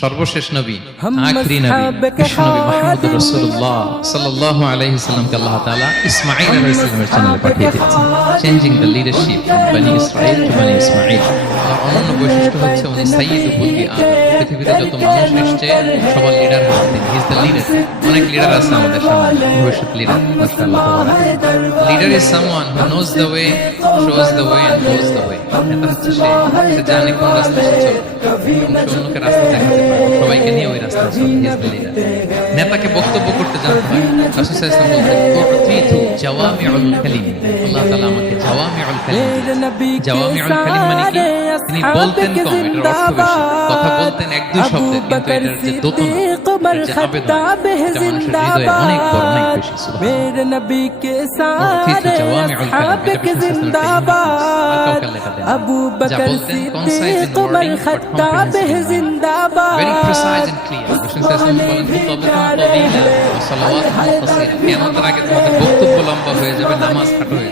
সর্বশেষ নবী, আখরি নবী, বিশ্ব নবী মুহাম্মদ রাসূলুল্লাহ সাল্লাল্লাহু আলাইহি সাল্লামকে আল্লাহ তাআলা ইসমাঈল আলাইহিস সালামের চ্যানেলে পাঠিয়ে দিয়েছেন, চেঞ্জিং দ্য লিডারশিপ ফ্রম বনি ইসরাঈল টু বনি ইসমাঈল। অনন্য বৈশিষ্ট্য হচ্ছে উনি সাইয়্যিদুল বুলদি আদম। পৃথিবীতে যত মানুষ এসেছে সবার লিডার হন তিনি। He is the leader. অনেক লিডার আছে আমাদের সামনে, ভবিষ্যৎ লিডার। মাশাআল্লাহ। Leader is someone who knows the way, shows the way and goes the way. এটা হচ্ছে সে জানে কোন রাস্তায় সে চলবে এবং সে অন্যকে রাস্তা দেখাতে পারে, সবাইকে নিয়ে ওই রাস্তায় চলে। হি ইজ দ্য লিডার। নেতাকে বক্তব্য করতে জানতে হয়। রাসূল সাল্লাল্লাহু আলাইহি ওয়াসাল্লাম বলতেন, উতিতু জাওয়ামিউল কালিম। আল্লাহ তাআলা আমাকে জাওয়ামিউল কালিম দিয়েছেন। জাওয়ামিউল কালিম মানে কি? তিনি বলতেন কম, এটার অর্থ বেশি। কথা বলতেন এক দুই শব্দে, কিন্তু এটার যে দোতনা, এটার যে আবেদন, এটা মানুষের হৃদয়ে অনেক বড়, অনেক বেশি। সুবহানাল্লাহ। উতিতু জাওয়ামিউল কালিম, এটা বিশেষ আবু বকর সিদ্দিক উমর খাত্তাব জিন্দাবাদ। Very precise and clear. রাসূল সাল্লাল্লাহু আলাইহি ওয়াসাল্লাম বলেন, কিয়ামতের আগে তোমাদের বক্তব্য লম্বা হয়ে যাবে, নামাজ খাটো হয়ে যাবে।